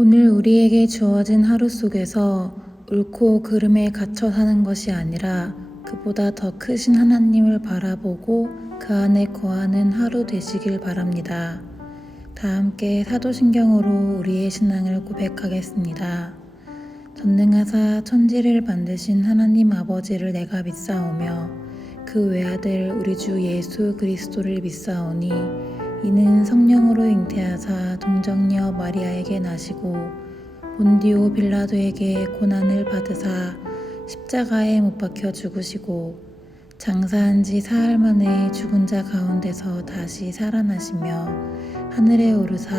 오늘 우리에게 주어진 하루 속에서 옳고 그름에 갇혀 사는 것이 아니라 그보다 더 크신 하나님을 바라보고 그 안에 거하는 하루 되시길 바랍니다. 다 함께 사도신경으로 우리의 신앙을 고백하겠습니다. 전능하사 천지를 만드신 하나님 아버지를 내가 믿사오며 그 외아들 우리 주 예수 그리스도를 믿사오니 이는 성령으로 잉태하사 동정녀 마리아에게 나시고 본디오 빌라도에게 고난을 받으사 십자가에 못 박혀 죽으시고 장사한 지 사흘 만에 죽은 자 가운데서 다시 살아나시며 하늘에 오르사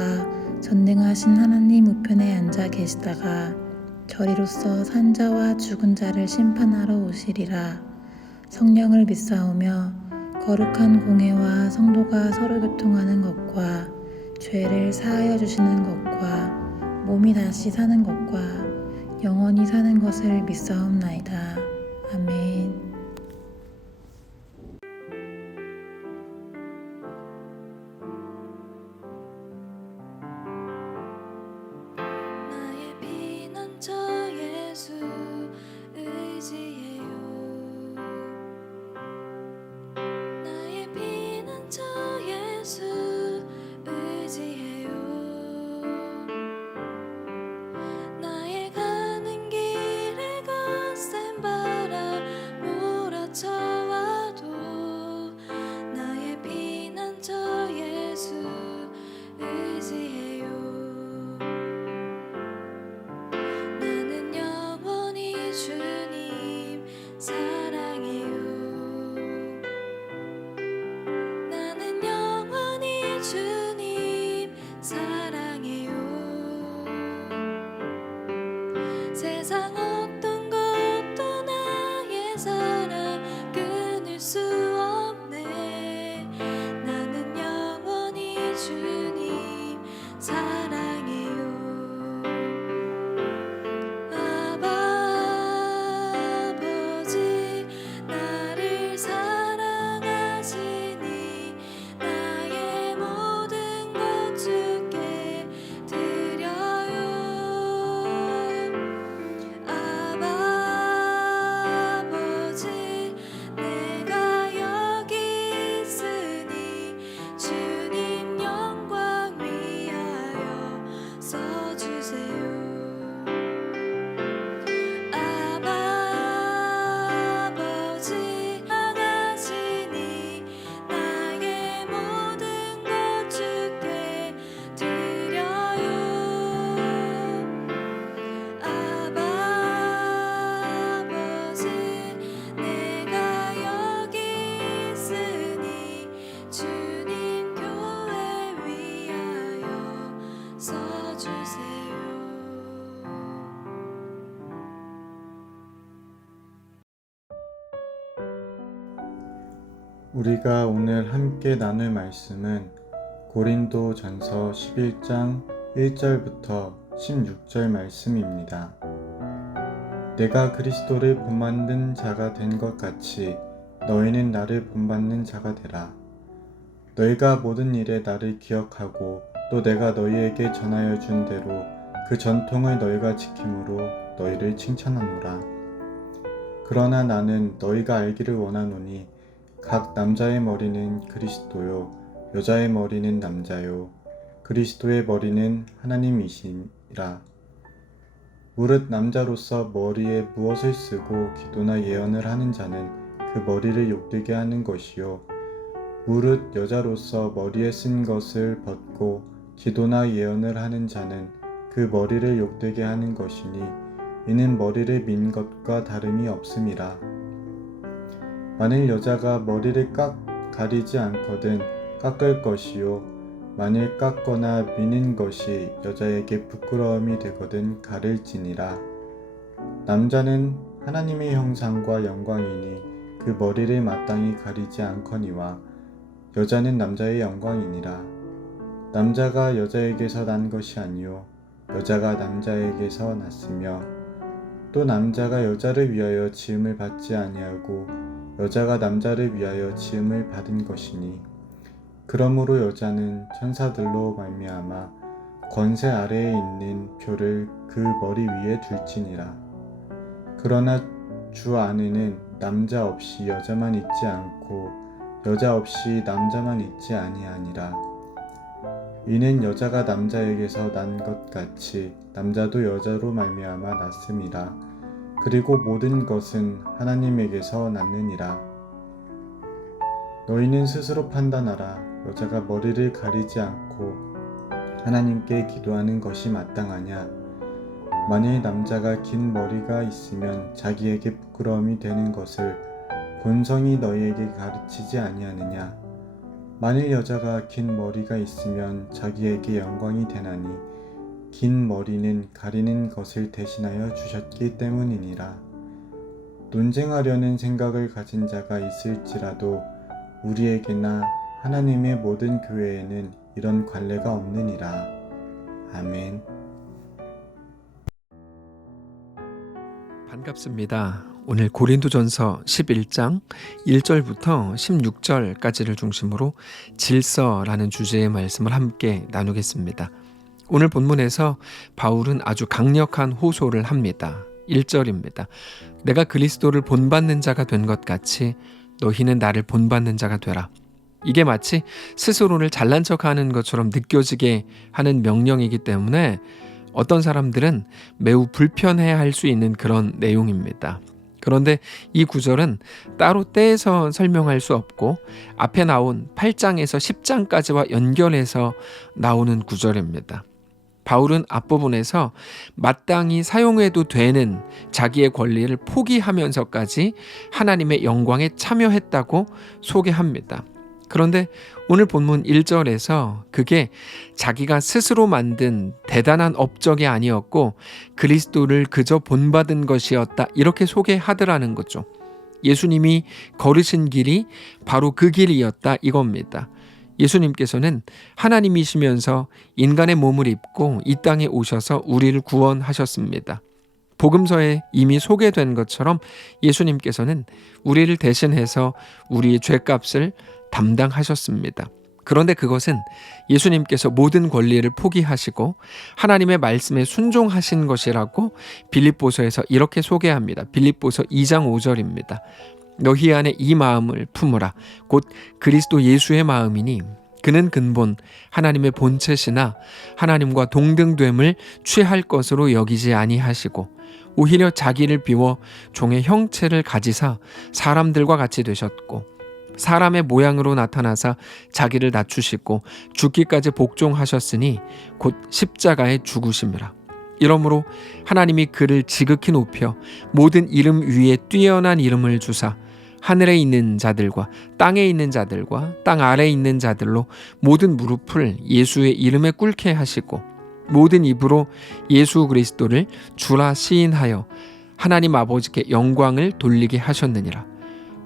전능하신 하나님 우편에 앉아 계시다가 저리로서 산 자와 죽은 자를 심판하러 오시리라. 성령을 믿사오며 거룩한 공회와 성도가 서로 교통하는 것과 죄를 사하여 주시는 것과 몸이 다시 사는 것과 영원히 사는 것을 믿사옵나이다. 아멘. 나의 피난처 예수 의지해요. 나의 피난처 예수 의지해요. 나의 가는 길에 거센 바람 몰아쳐와도 나의 피난처 예수 의지해요. 나는 영원히 주님 사랑해요. 나는 영원히 주님 사랑해요. 세상 어떤 것도 나의 사랑 끊을 수 없네. 나는 영원히 주님 사랑해요. 아버지 나를 사랑하시니 나의 모든 것 주께 드려요. 아버지 내가 여기 있으니 주님 영광 위하여 써주세요. 아버지 사랑하시니 나의 모든 것 주께 드려요. 아버지 내가 여기 있으니 주님 교회 위하여 써주세요. 우리가 오늘 함께 나눌 말씀은 고린도전서 11장 1절부터 16절 말씀입니다. 내가 그리스도를 본받는 자가 된 것 같이 너희는 나를 본받는 자가 되라. 너희가 모든 일에 나를 기억하고 또 내가 너희에게 전하여 준 대로 그 전통을 너희가 지킴으로 너희를 칭찬하노라. 그러나 나는 너희가 알기를 원하노니 각 남자의 머리는 그리스도요 여자의 머리는 남자요 그리스도의 머리는 하나님이시니라. 무릇 남자로서 머리에 무엇을 쓰고 기도나 예언을 하는 자는 그 머리를 욕되게 하는 것이요 무릇 여자로서 머리에 쓴 것을 벗고 기도나 예언을 하는 자는 그 머리를 욕되게 하는 것이니 이는 머리를 민 것과 다름이 없음이라. 만일 여자가 머리를 가리지 않거든 깎을 것이요 만일 깎거나 미는 것이 여자에게 부끄러움이 되거든 가릴지니라. 남자는 하나님의 형상과 영광이니 그 머리를 마땅히 가리지 않거니와 여자는 남자의 영광이니라. 남자가 여자에게서 난 것이 아니요 여자가 남자에게서 났으며 또 남자가 여자를 위하여 지음을 받지 아니하고 여자가 남자를 위하여 지음을 받은 것이니 그러므로 여자는 천사들로 말미암아 권세 아래에 있는 표를 그 머리 위에 둘지니라. 그러나 주 안에는 남자 없이 여자만 있지 않고 여자 없이 남자만 있지 아니하니라. 이는 여자가 남자에게서 난 것 같이 남자도 여자로 말미암아 났음이라. 그리고 모든 것은 하나님에게서 났느니라. 너희는 스스로 판단하라. 여자가 머리를 가리지 않고 하나님께 기도하는 것이 마땅하냐? 만일 남자가 긴 머리가 있으면 자기에게 부끄러움이 되는 것을 본성이 너희에게 가르치지 아니하느냐? 만일 여자가 긴 머리가 있으면 자기에게 영광이 되나니 긴 머리는 가리는 것을 대신하여 주셨기 때문이니라. 논쟁하려는 생각을 가진 자가 있을지라도 우리에게나 하나님의 모든 교회에는 이런 관례가 없느니라. 아멘. 반갑습니다. 오늘 고린도전서 11장 1절부터 16절까지를 중심으로 질서라는 주제의 말씀을 함께 나누겠습니다. 오늘 본문에서 바울은 아주 강력한 호소를 합니다. 1절입니다. 내가 그리스도를 본받는 자가 된 것 같이 너희는 나를 본받는 자가 되라. 이게 마치 스스로를 잘난 척하는 것처럼 느껴지게 하는 명령이기 때문에 어떤 사람들은 매우 불편해할 수 있는 그런 내용입니다. 그런데 이 구절은 따로 떼서 설명할 수 없고 앞에 나온 8장에서 10장까지와 연결해서 나오는 구절입니다. 바울은 앞부분에서 마땅히 사용해도 되는 자기의 권리를 포기하면서까지 하나님의 영광에 참여했다고 소개합니다. 그런데 오늘 본문 1절에서 그게 자기가 스스로 만든 대단한 업적이 아니었고 그리스도를 그저 본받은 것이었다 이렇게 소개하더라는 거죠. 예수님이 걸으신 길이 바로 그 길이었다 이겁니다. 예수님께서는 하나님이시면서 인간의 몸을 입고 이 땅에 오셔서 우리를 구원하셨습니다. 복음서에 이미 소개된 것처럼 예수님께서는 우리를 대신해서 우리의 죄값을 담당하셨습니다. 그런데 그것은 예수님께서 모든 권리를 포기하시고 하나님의 말씀에 순종하신 것이라고 빌립보서에서 이렇게 소개합니다. 빌립보서 2장 5절입니다. 너희 안에 이 마음을 품으라. 곧 그리스도 예수의 마음이니 그는 근본 하나님의 본체시나 하나님과 동등됨을 취할 것으로 여기지 아니하시고 오히려 자기를 비워 종의 형체를 가지사 사람들과 같이 되셨고 사람의 모양으로 나타나사 자기를 낮추시고 죽기까지 복종하셨으니 곧 십자가에 죽으심이라. 이러므로 하나님이 그를 지극히 높여 모든 이름 위에 뛰어난 이름을 주사 하늘에 있는 자들과 땅에 있는 자들과 땅 아래에 있는 자들로 모든 무릎을 예수의 이름에 꿇게 하시고 모든 입으로 예수 그리스도를 주라 시인하여 하나님 아버지께 영광을 돌리게 하셨느니라.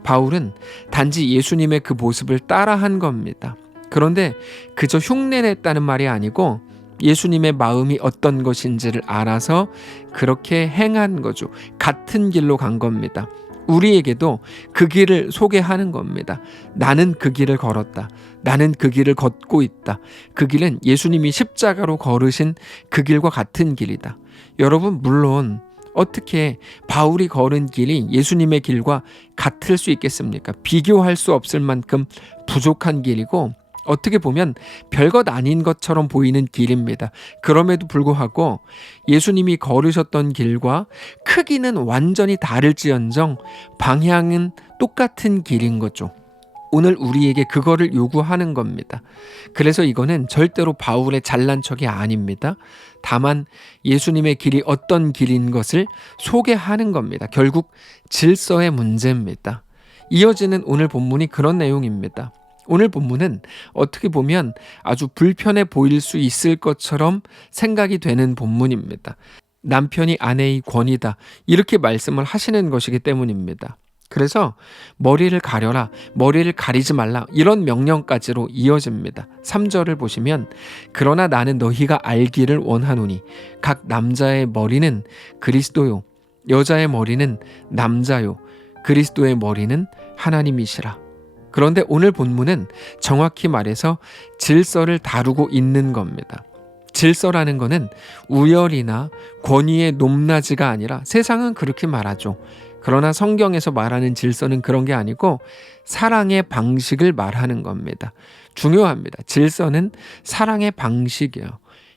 바울은 단지 예수님의 그 모습을 따라한 겁니다. 그런데 그저 흉내냈다는 말이 아니고 예수님의 마음이 어떤 것인지를 알아서 그렇게 행한 거죠. 같은 길로 간 겁니다. 우리에게도 그 길을 소개하는 겁니다. 나는 그 길을 걸었다. 나는 그 길을 걷고 있다. 그 길은 예수님이 십자가로 걸으신 그 길과 같은 길이다. 여러분, 물론 어떻게 바울이 걸은 길이 예수님의 길과 같을 수 있겠습니까? 비교할 수 없을 만큼 부족한 길이고 어떻게 보면 별것 아닌 것처럼 보이는 길입니다. 그럼에도 불구하고 예수님이 걸으셨던 길과 크기는 완전히 다를지언정 방향은 똑같은 길인 거죠. 오늘 우리에게 그거를 요구하는 겁니다. 그래서 이거는 절대로 바울의 잘난 척이 아닙니다. 다만 예수님의 길이 어떤 길인 것을 소개하는 겁니다. 결국 질서의 문제입니다. 이어지는 오늘 본문이 그런 내용입니다. 오늘 본문은 어떻게 보면 아주 불편해 보일 수 있을 것처럼 생각이 되는 본문입니다. 남편이 아내의 권위다 이렇게 말씀을 하시는 것이기 때문입니다. 그래서 머리를 가려라, 머리를 가리지 말라 이런 명령까지로 이어집니다. 3절을 보시면 그러나 나는 너희가 알기를 원하노니 각 남자의 머리는 그리스도요 여자의 머리는 남자요 그리스도의 머리는 하나님이시라. 그런데 오늘 본문은 정확히 말해서 질서를 다루고 있는 겁니다. 질서라는 거는 우열이나 권위의 높낮이가 아니라 세상은 그렇게 말하죠. 그러나 성경에서 말하는 질서는 그런 게 아니고 사랑의 방식을 말하는 겁니다. 중요합니다. 질서는 사랑의 방식이에요.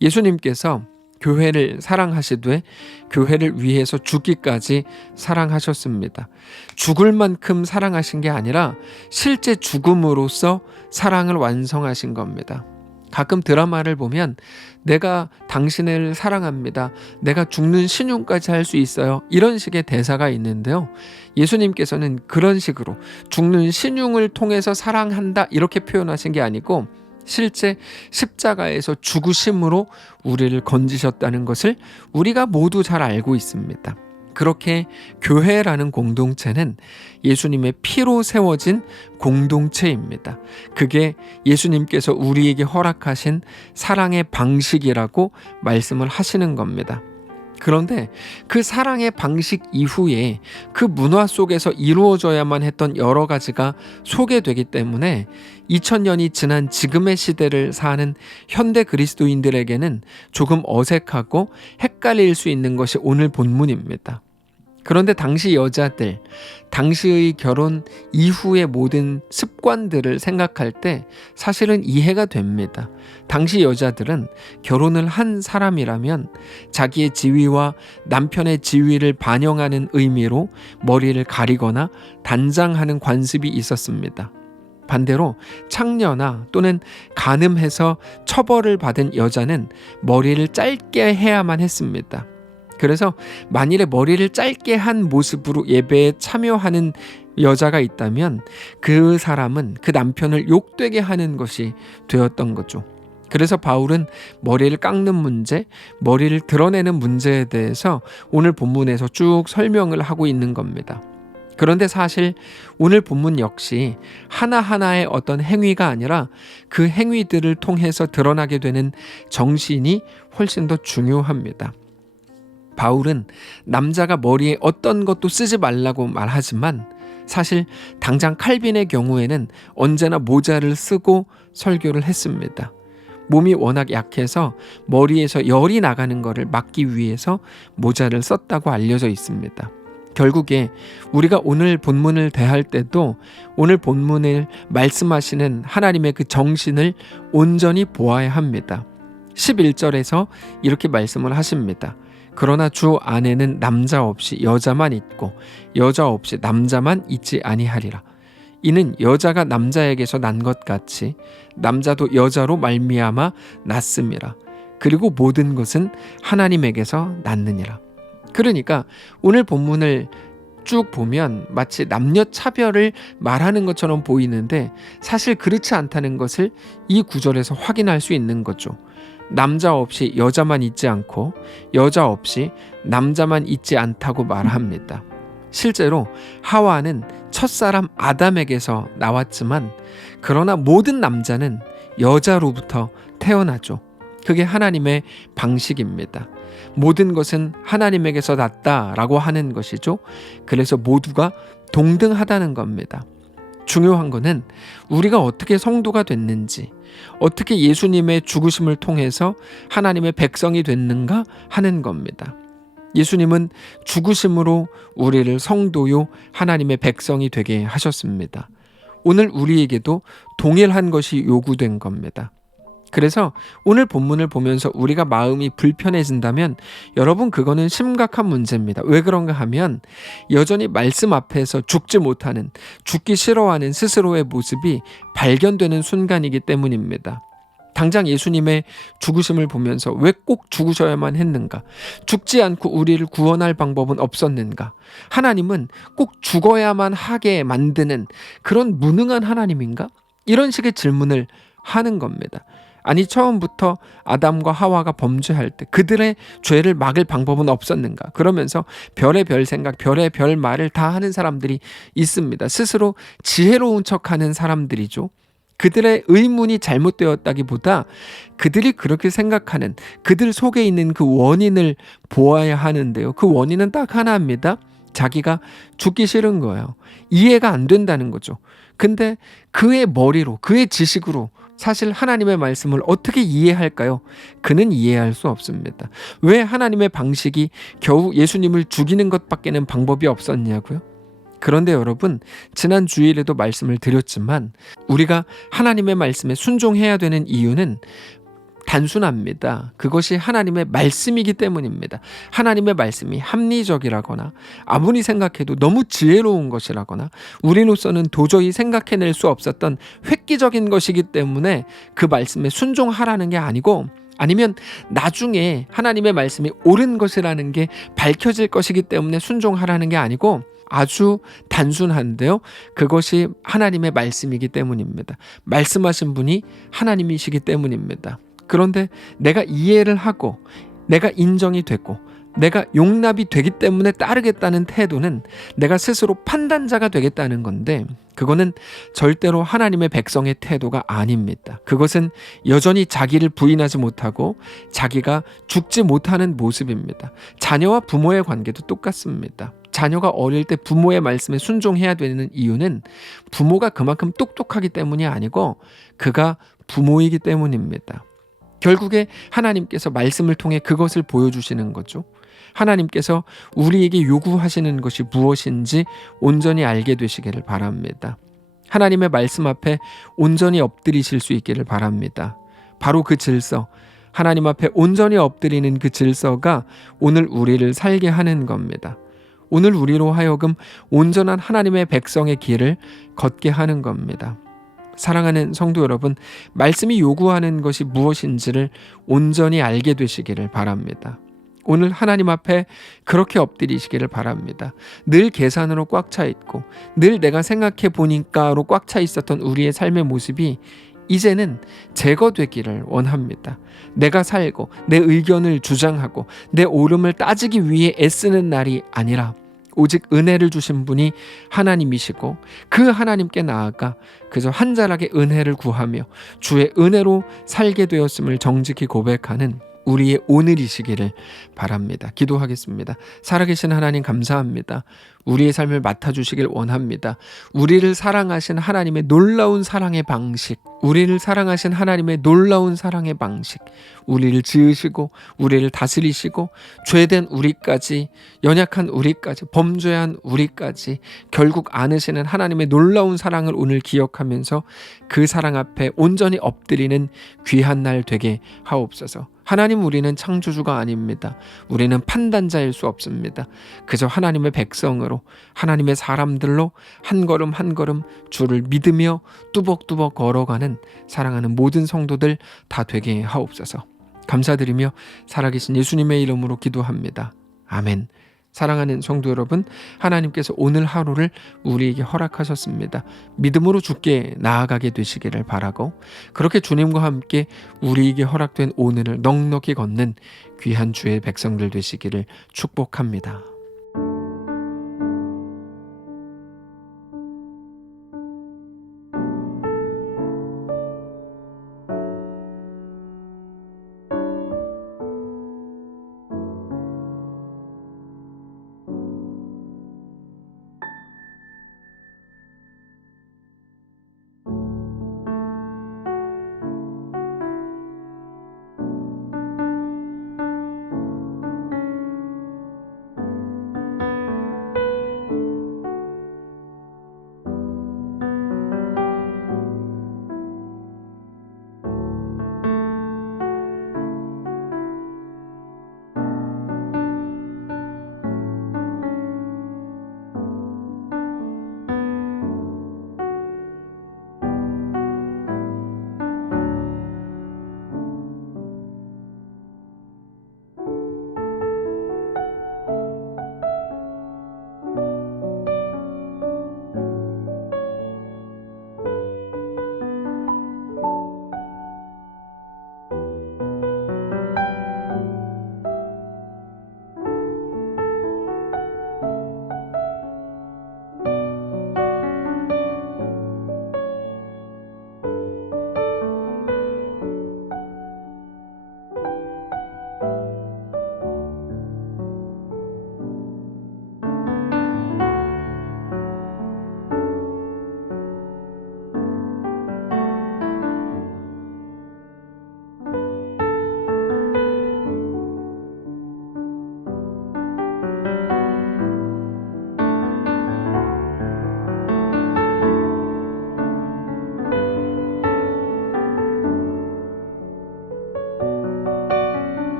예수님께서 교회를 사랑하시되 교회를 위해서 죽기까지 사랑하셨습니다. 죽을 만큼 사랑하신 게 아니라 실제 죽음으로써 사랑을 완성하신 겁니다. 가끔 드라마를 보면 내가 당신을 사랑합니다. 내가 죽는 신용까지 할 수 있어요. 이런 식의 대사가 있는데요. 예수님께서는 그런 식으로 죽는 신용을 통해서 사랑한다 이렇게 표현하신 게 아니고 실제 십자가에서 죽으심으로 우리를 건지셨다는 것을 우리가 모두 잘 알고 있습니다. 그렇게 교회라는 공동체는 예수님의 피로 세워진 공동체입니다. 그게 예수님께서 우리에게 허락하신 사랑의 방식이라고 말씀을 하시는 겁니다. 그런데 그 사랑의 방식 이후에 그 문화 속에서 이루어져야만 했던 여러 가지가 소개되기 때문에 2000년이 지난 지금의 시대를 사는 현대 그리스도인들에게는 조금 어색하고 헷갈릴 수 있는 것이 오늘 본문입니다. 그런데 당시 여자들, 당시의 결혼 이후의 모든 습관들을 생각할 때 사실은 이해가 됩니다. 당시 여자들은 결혼을 한 사람이라면 자기의 지위와 남편의 지위를 반영하는 의미로 머리를 가리거나 단장하는 관습이 있었습니다. 반대로 창녀나 또는 간음해서 처벌을 받은 여자는 머리를 짧게 해야만 했습니다. 그래서 만일에 머리를 짧게 한 모습으로 예배에 참여하는 여자가 있다면 그 사람은 그 남편을 욕되게 하는 것이 되었던 거죠. 그래서 바울은 머리를 깎는 문제, 머리를 드러내는 문제에 대해서 오늘 본문에서 쭉 설명을 하고 있는 겁니다. 그런데 사실 오늘 본문 역시 하나하나의 어떤 행위가 아니라 그 행위들을 통해서 드러나게 되는 정신이 훨씬 더 중요합니다. 바울은 남자가 머리에 어떤 것도 쓰지 말라고 말하지만 사실 당장 칼빈의 경우에는 언제나 모자를 쓰고 설교를 했습니다. 몸이 워낙 약해서 머리에서 열이 나가는 것을 막기 위해서 모자를 썼다고 알려져 있습니다. 결국에 우리가 오늘 본문을 대할 때도 오늘 본문을 말씀하시는 하나님의 그 정신을 온전히 보아야 합니다. 11절에서 이렇게 말씀을 하십니다. 그러나 주 안에는 남자 없이 여자만 있고 여자 없이 남자만 있지 아니하리라. 이는 여자가 남자에게서 난 것 같이 남자도 여자로 말미암아 났음이라. 그리고 모든 것은 하나님에게서 났느니라. 그러니까 오늘 본문을 쭉 보면 마치 남녀 차별을 말하는 것처럼 보이는데 사실 그렇지 않다는 것을 이 구절에서 확인할 수 있는 거죠. 남자 없이 여자만 있지 않고 여자 없이 남자만 있지 않다고 말합니다. 실제로 하와는 첫사람 아담에게서 나왔지만 그러나 모든 남자는 여자로부터 태어나죠. 그게 하나님의 방식입니다. 모든 것은 하나님에게서 났다라고 하는 것이죠. 그래서 모두가 동등하다는 겁니다. 중요한 거는 우리가 어떻게 성도가 됐는지, 어떻게 예수님의 죽으심을 통해서 하나님의 백성이 됐는가 하는 겁니다. 예수님은 죽으심으로 우리를 성도요 하나님의 백성이 되게 하셨습니다. 오늘 우리에게도 동일한 것이 요구된 겁니다. 그래서 오늘 본문을 보면서 우리가 마음이 불편해진다면 여러분 그거는 심각한 문제입니다. 왜 그런가 하면 여전히 말씀 앞에서 죽지 못하는, 죽기 싫어하는 스스로의 모습이 발견되는 순간이기 때문입니다. 당장 예수님의 죽으심을 보면서 왜 꼭 죽으셔야만 했는가? 죽지 않고 우리를 구원할 방법은 없었는가? 하나님은 꼭 죽어야만 하게 만드는 그런 무능한 하나님인가? 이런 식의 질문을 하는 겁니다. 아니 처음부터 아담과 하와가 범죄할 때 그들의 죄를 막을 방법은 없었는가? 그러면서 별의 별 생각, 별의 별 말을 다 하는 사람들이 있습니다. 스스로 지혜로운 척하는 사람들이죠. 그들의 의문이 잘못되었다기보다 그들이 그렇게 생각하는 그들 속에 있는 그 원인을 보아야 하는데요. 그 원인은 딱 하나입니다. 자기가 죽기 싫은 거예요. 이해가 안 된다는 거죠. 근데 그의 머리로, 그의 지식으로 사실 하나님의 말씀을 어떻게 이해할까요? 그는 이해할 수 없습니다. 왜 하나님의 방식이 겨우 예수님을 죽이는 것밖에는 방법이 없었냐고요? 그런데 여러분, 지난 주일에도 말씀을 드렸지만 우리가 하나님의 말씀에 순종해야 되는 이유는 단순합니다. 그것이 하나님의 말씀이기 때문입니다. 하나님의 말씀이 합리적이라거나 아무리 생각해도 너무 지혜로운 것이라거나 우리로서는 도저히 생각해낼 수 없었던 획기적인 것이기 때문에 그 말씀에 순종하라는 게 아니고, 아니면 나중에 하나님의 말씀이 옳은 것이라는 게 밝혀질 것이기 때문에 순종하라는 게 아니고, 아주 단순한데요, 그것이 하나님의 말씀이기 때문입니다. 말씀하신 분이 하나님이시기 때문입니다. 그런데 내가 이해를 하고 내가 인정이 되고 내가 용납이 되기 때문에 따르겠다는 태도는 내가 스스로 판단자가 되겠다는 건데, 그거는 절대로 하나님의 백성의 태도가 아닙니다. 그것은 여전히 자기를 부인하지 못하고 자기가 죽지 못하는 모습입니다. 자녀와 부모의 관계도 똑같습니다. 자녀가 어릴 때 부모의 말씀에 순종해야 되는 이유는 부모가 그만큼 똑똑하기 때문이 아니고 그가 부모이기 때문입니다. 결국에 하나님께서 말씀을 통해 그것을 보여주시는 거죠. 하나님께서 우리에게 요구하시는 것이 무엇인지 온전히 알게 되시기를 바랍니다. 하나님의 말씀 앞에 온전히 엎드리실 수 있기를 바랍니다. 바로 그 질서, 하나님 앞에 온전히 엎드리는 그 질서가 오늘 우리를 살게 하는 겁니다. 오늘 우리로 하여금 온전한 하나님의 백성의 길을 걷게 하는 겁니다. 사랑하는 성도 여러분, 말씀이 요구하는 것이 무엇인지를 온전히 알게 되시기를 바랍니다. 오늘 하나님 앞에 그렇게 엎드리시기를 바랍니다. 늘 계산으로 꽉 차 있고 늘 내가 생각해 보니까로 꽉 차 있었던 우리의 삶의 모습이 이제는 제거되기를 원합니다. 내가 살고 내 의견을 주장하고 내 옳음을 따지기 위해 애쓰는 날이 아니라 오직 은혜를 주신 분이 하나님이시고 그 하나님께 나아가 그저 한자락의 은혜를 구하며 주의 은혜로 살게 되었음을 정직히 고백하는 우리의 오늘이시기를 바랍니다. 기도하겠습니다. 살아계신 하나님 감사합니다. 우리의 삶을 맡아주시길 원합니다. 우리를 사랑하신 하나님의 놀라운 사랑의 방식, 우리를 사랑하신 하나님의 놀라운 사랑의 방식, 우리를 지으시고 우리를 다스리시고 죄된 우리까지, 연약한 우리까지, 범죄한 우리까지 결국 안으시는 하나님의 놀라운 사랑을 오늘 기억하면서 그 사랑 앞에 온전히 엎드리는 귀한 날 되게 하옵소서. 하나님, 우리는 창조주가 아닙니다. 우리는 판단자일 수 없습니다. 그저 하나님의 백성으로, 하나님의 사람들로 한 걸음 한 걸음 주를 믿으며 뚜벅뚜벅 걸어가는 사랑하는 모든 성도들 다 되게 하옵소서. 감사드리며 살아계신 예수님의 이름으로 기도합니다. 아멘. 사랑하는 성도 여러분, 하나님께서 오늘 하루를 우리에게 허락하셨습니다. 믿음으로 주께 나아가게 되시기를 바라고, 그렇게 주님과 함께 우리에게 허락된 오늘을 넉넉히 걷는 귀한 주의 백성들 되시기를 축복합니다.